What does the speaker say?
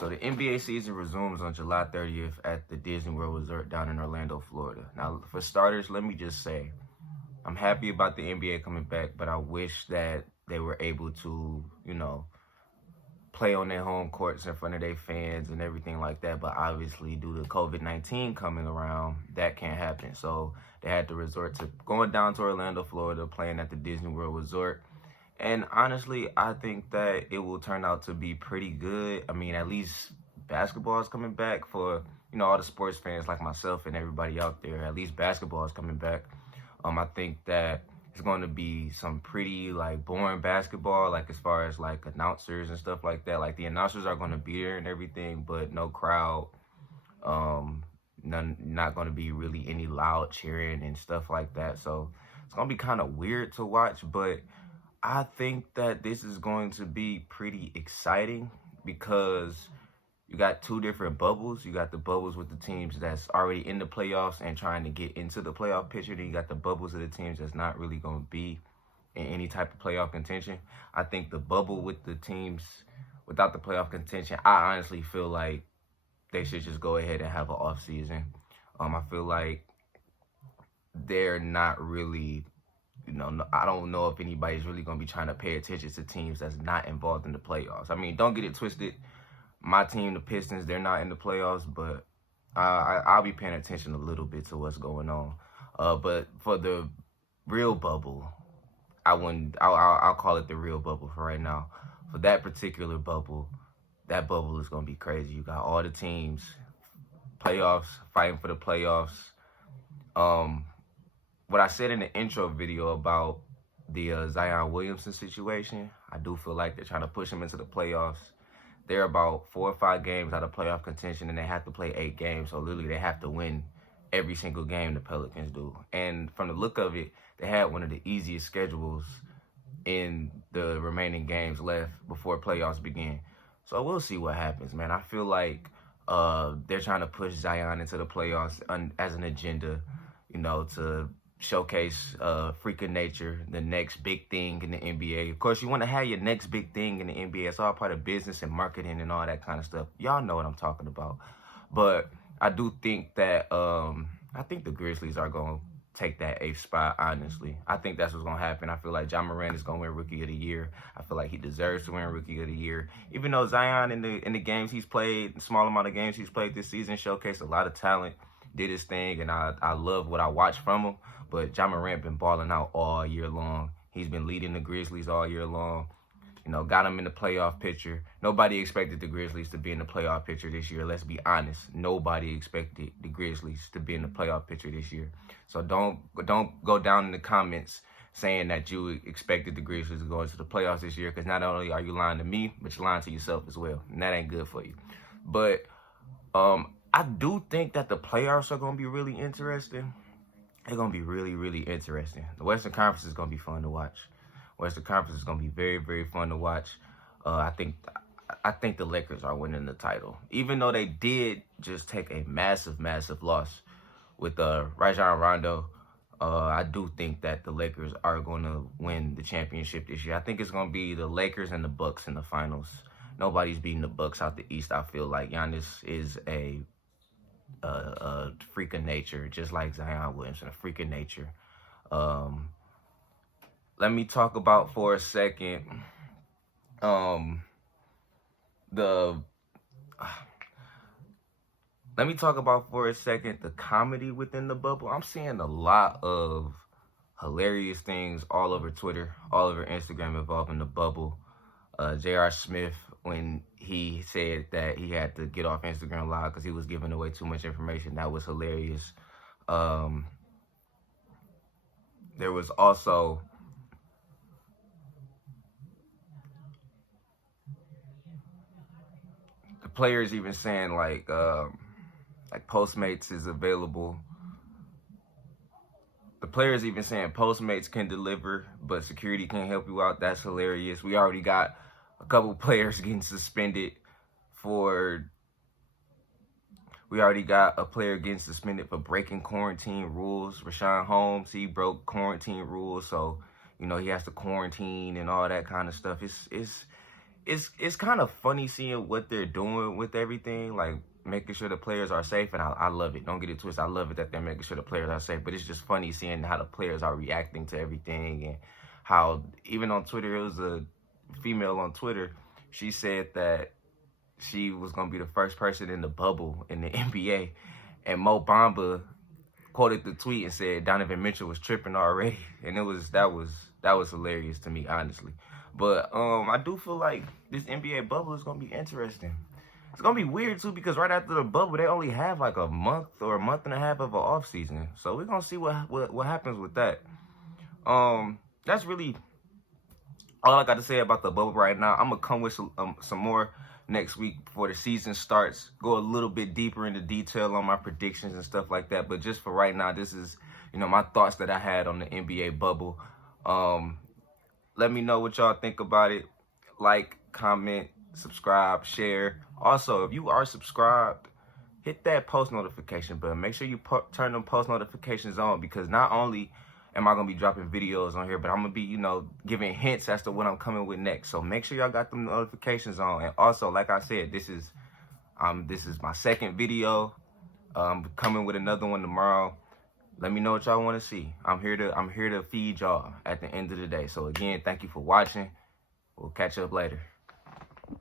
So the NBA season resumes on July 30th at the Disney World Resort down in Orlando, Florida. Now, for starters, let me just say, I'm happy about the NBA coming back, but I wish that they were able to, play on their home courts in front of their fans and everything like that. But obviously, due to COVID-19 coming around, that can't happen. So they had to resort to going down to Orlando, Florida, playing at the Disney World Resort. And honestly, I think that it will turn out to be pretty good. I mean, at least basketball is coming back for, all the sports fans like myself and everybody out there. At least basketball is coming back. I think that it's going to be some pretty, boring basketball, as far as, announcers and stuff like that. Like, the announcers are going to be there and everything, but no crowd. Not going to be really any loud cheering and stuff like that. So it's going to be kind of weird to watch, but I think that this is going to be pretty exciting because you got two different bubbles. You got the bubbles with the teams that's already in the playoffs and trying to get into the playoff picture. Then you got the bubbles of the teams that's not really going to be in any type of playoff contention. I think the bubble with the teams without the playoff contention, I honestly feel like they should just go ahead and have an off season. I feel like they're not really, I don't know if anybody's really going to be trying to pay attention to teams that's not involved in the playoffs. I mean, don't get it twisted. My team, the Pistons, they're not in the playoffs, but I'll be paying attention a little bit to what's going on. But for the real bubble, I'll call it the real bubble for right now. For that particular bubble, that bubble is going to be crazy. You got all the teams, playoffs, fighting for the playoffs. What I said in the intro video about the Zion Williamson situation, I do feel like they're trying to push him into the playoffs. They're about 4 or 5 games out of playoff contention, and they have to play 8 games. So literally, they have to win every single game the Pelicans do. And from the look of it, they had one of the easiest schedules in the remaining games left before playoffs begin. So we'll see what happens, man. I feel like they're trying to push Zion into the playoffs as an agenda, to showcase freak of nature, the next big thing in the NBA. Of course, you want to have your next big thing in the NBA. It's all part of business and marketing and all that kind of stuff. Y'all know what I'm talking about. But I do think that I think the Grizzlies are going to take that 8th spot, honestly. I think that's what's going to happen. I feel like Ja Morant is going to win Rookie of the Year. I feel like he deserves to win Rookie of the Year. Even though Zion in the games he's played, the small amount of games he's played this season, showcased a lot of talent, did his thing, and I love what I watched from him. But Ja Morant been balling out all year long. He's been leading the Grizzlies all year long. Got him in the playoff picture. Nobody expected the Grizzlies to be in the playoff picture this year. Let's be honest. Nobody expected the Grizzlies to be in the playoff picture this year. So don't go down in the comments saying that you expected the Grizzlies to go into the playoffs this year, because not only are you lying to me, but you're lying to yourself as well. And that ain't good for you. But I do think that the playoffs are going to be really interesting. They're going to be really, really interesting. The Western Conference is going to be fun to watch. Western Conference is going to be very, very fun to watch. I think the Lakers are winning the title. Even though they did just take a massive, massive loss with Rajon Rondo, I do think that the Lakers are going to win the championship this year. I think it's going to be the Lakers and the Bucks in the finals. Nobody's beating the Bucks out the East. I feel like Giannis is a freak of nature, just like Zion Williamson, a freak of nature. Let me talk about for a second the comedy within the bubble. I'm seeing a lot of hilarious things all over Twitter, all over Instagram involving the bubble. J.R. Smith, when he said that he had to get off Instagram Live because he was giving away too much information, that was hilarious. There was also the players even saying like Postmates is available. The players even saying Postmates can deliver, but security can't help you out. That's hilarious. We already got a couple players getting suspended for... We already got a player getting suspended for breaking quarantine rules. Richaun Holmes, he broke quarantine rules, so, he has to quarantine and all that kind of stuff. It's it's kind of funny seeing what they're doing with everything, like making sure the players are safe, and I love it. Don't get it twisted. I love it that they're making sure the players are safe, but it's just funny seeing how the players are reacting to everything, and how even on Twitter, it was a female on Twitter. She said that she was gonna be the first person in the bubble in the NBA, and Mo Bamba quoted the tweet and said Donovan Mitchell was tripping already, and that was hilarious to me, honestly. But I do feel like this NBA bubble is gonna be interesting. It's gonna be weird too, because right after the bubble, they only have like a month or a month and a half of an off season. So we're gonna see what happens with that. That's really all I got to say about the bubble right now. I'm gonna come with some more next week before the season starts. Go a little bit deeper into detail on my predictions and stuff like that. But just for right now, this is, my thoughts that I had on the NBA bubble. Let me know what y'all think about it. Like, comment, subscribe, share. Also, if you are subscribed, hit that post notification button. Make sure you turn them post notifications on, because not only am I going to be dropping videos on here, but I'm going to be, giving hints as to what I'm coming with next. So make sure y'all got them notifications on. And also, like I said, this is my second video. I'm coming with another one tomorrow. Let me know what y'all want to see. I'm here to feed y'all at the end of the day. So again, thank you for watching. We'll catch up later.